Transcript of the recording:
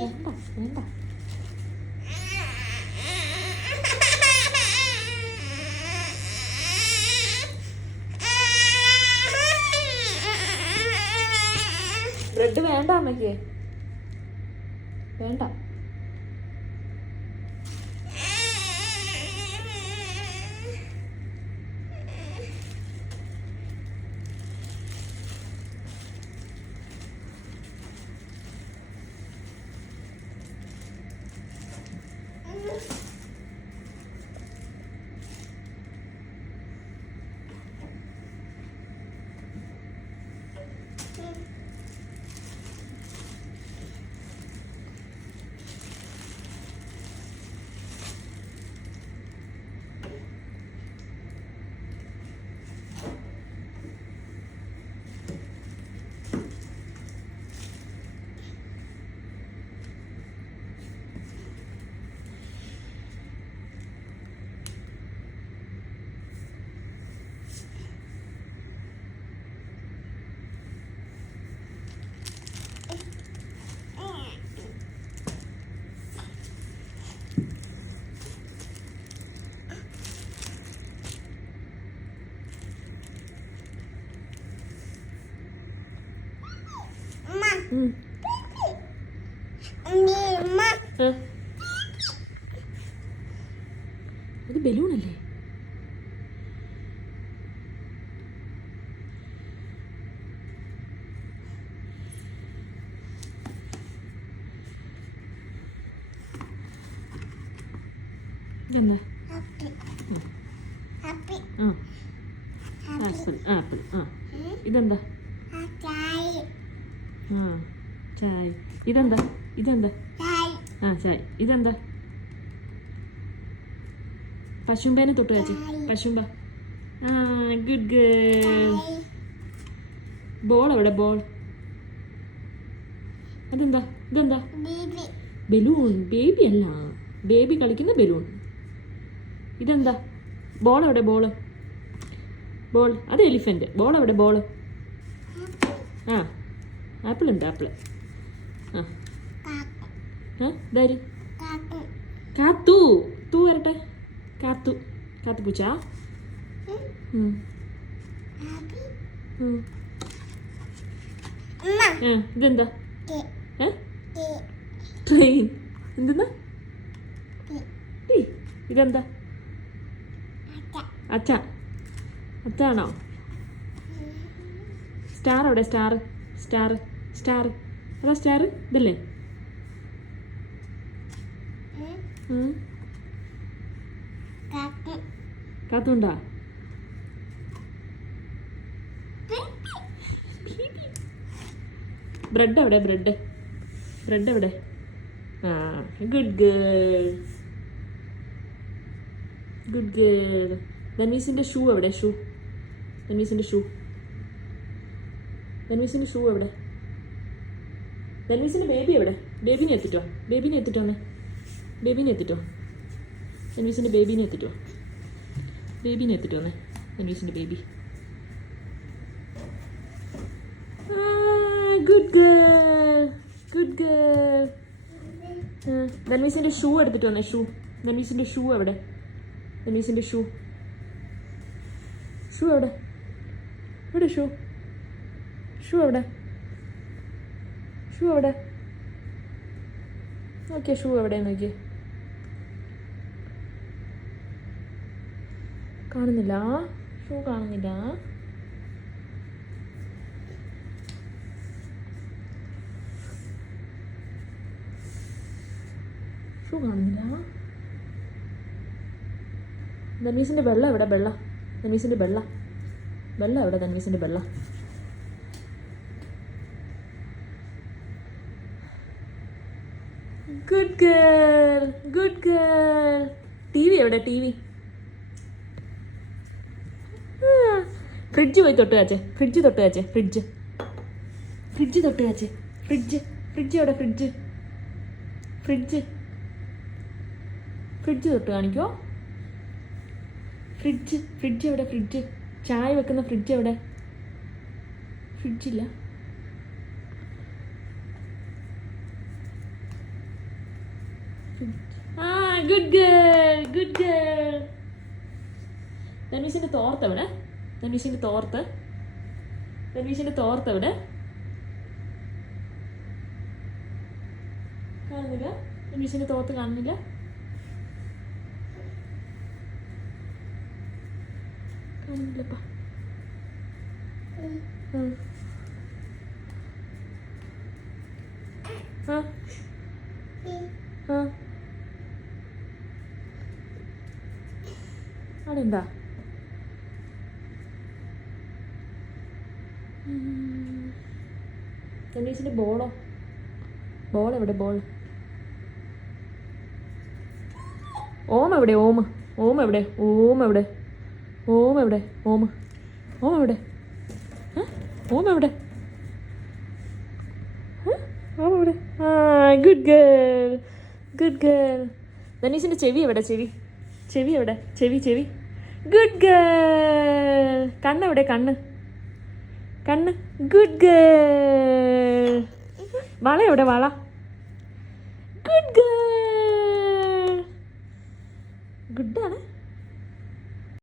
വേണ്ട വേണ്ട. ബ്രെഡ് വേണ്ട അമ്മയ്ക്ക്, വേണ്ട. ഇത് ബലൂണല്ലേ? ഇതെന്താ? Apple apple. ആ ഇതെന്താ? ആ ചായ. ഇതെന്താ? ഇതെന്താ? ആ ചായ. ഇതെന്താ? പശുമ്പേനെ തൊട്ട് വെച്ചേ. പശുമ്പ. ആ ഗുഡ് ഗേൾ. ബോൾ എവിടെ? ബോൾ അതെന്താ? ഇതെന്താ? ബലൂൺ. ബേബി അല്ല, ബേബി കളിക്കുന്ന ബലൂൺ. ഇതെന്താ? ബോൾ എവിടെ? ബോള്. ബോൾ അത് എലിഫന്റ്. ബോൾ എവിടെ? ബോള്. ആ ആപ്പിൾ ഉണ്ട്. ആപ്പിൾ. ആ ഇതാര്? കാത്തു. തൂ വരട്ടെ. കാത്തു. കാത്തു പൂച്ച. ഇതെന്താ? ട്രെയിൻ. എന്തെന്നാ? ഇതെന്താ? അച്ഛ. അച്ഛാണോ? സ്റ്റാർ എവിടെ? സ്റ്റാർ. സ്റ്റാർ. സ്റ്റാർ അതാ സ്റ്റാർ. ഇതല്ലേ? കാത്തുണ്ടാ? ബ്രെഡ് എവിടെ? ബ്രെഡ്. ബ്രെഡ് എവിടെ? ആ ഗുഡ് ഗേൾ. Good girl. ധൻവീസിന്റെ ഷൂ എവിടെ? ഷൂ. ധൻവീസിന്റെ ഷൂ. ധൻവീസിന്റെ ഷൂ എവിടെ? ധൻവീസിന്റെ ബേബി എവിടെ? ബേബിനെ എത്തിട്ടോ. ബേബിനെ എത്തിട്ടോന്നേ. ബേബിനെ എത്തിട്ടോ. ധൻവീസിന്റെ ബേബിനെ എത്തിട്ടോ. ബേബിനെ എത്തിട്ടോന്നേ. ധൻവീസിന്റെ baby. Good girl. Good girl. ധൻവീസിന്റെ ഷൂ എടുത്തിട്ട് വന്നേ. ഷൂ. ധൻവീസിന്റെ ഷൂ എവിടെ? ധൻവീസിന്റെ ഷൂ. ഷൂ എവിടെ? എവിടെ ഷൂ? ഷൂ എവിടെ? ഷൂ എവിടെ? നോക്കിയേ ഷൂ എവിടെയെന്ന് നോക്കിയേ. കാണുന്നില്ല. ഷൂ കാണുന്നില്ല. ഷൂ കാണുന്നില്ല. ധൻവീസിന്റെ വെള്ള എവിടെ? വെള്ള. ധൻവീസിന്റെ വെള്ള. വെള്ള എവിടെ? ധൻവീസിന്റെ വെള്ള. Good girl. Good girl. T V എവിടെ? T V. ഫ്രിഡ്ജ് പോയി തൊട്ട് കാച്ചേ. ഫ്രിഡ്ജ് തൊട്ട് കാച്ചേ. ഫ്രിഡ്ജ്. ഫ്രിഡ്ജ് തൊട്ട് കാച്ചേ. ഫ്രിഡ്ജ്. ഫ്രിഡ്ജ് എവിടെ? ഫ്രിഡ്ജ്. ഫ്രിഡ്ജ്. ഫ്രിഡ്ജ് തൊട്ട് കാണിക്കോ? ഫ്രിഡ്ജ്. ഫ്രിഡ്ജ് എവിടെ? ഫ്രിഡ്ജ്. ചായ വെക്കുന്ന ഫ്രിഡ്ജ് എവിടെ? ഫ്രിഡ്ജില്ല. ആ ഗുഡ് ഗേൾ, ഗുഡ് ഗേൾ. ധനുഷിന്റെ തോർത്ത് എവിടെ? ധനുഷിന്റെ തോർത്ത്, ധനുഷിന്റെ തോർത്ത് എവിടെ? കാണുന്നില്ല? ധനുഷിന്റെ തോർത്ത് കാണുന്നില്ല? കാണുന്നില്ലപ്പാ. അവിടെ എന്താ? ധനുഷിന്റെ ബോളോ? ബോൾ എവിടെ? ബോൾ. ഓം എവിടെ? ഓം, ഓം എവിടെ? ഓം എവിടെ? ഓം എവിടെ? ഓം, ഓം എവിടെ? ഓം എവിടെ? ഓം എവിടെ? ആ ഗുഡ് ഗേൾ, ഗുഡ് ഗേൾ. ധനുഷിന്റെ ചെവി എവിടെ? ചെവി, ചെവി എവിടെ? ചെവി, ചെവി. Good girl. കണ്ണെവിടെ? കണ്ണ്, കണ്ണ്. Good girl. വള എവിടെ? വള. Good girl. ഗുഡാണ്.